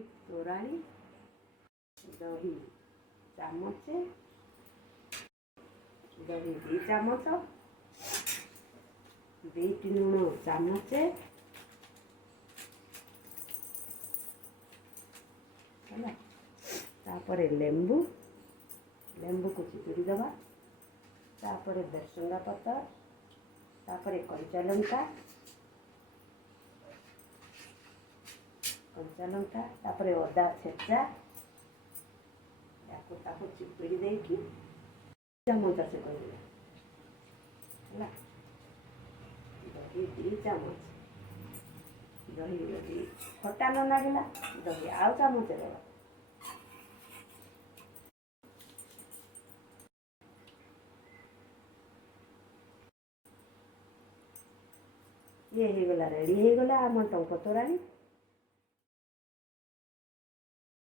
तोराणी दही चामचे दही 2 चामच बीट लूण चामचे है तापर लेंबू लेंबू को चिपुड़ी दबा तापर भृसंगा पत्र तापर कंचा लंका तापर अदा छेचा ताको चिपुड़ी देकी चामच से कर दही 2 चामच दही यदि खट्टा न लगला दही आउ चामच देवा ये हो गला रेडी हो गला आम टंक तोराणी।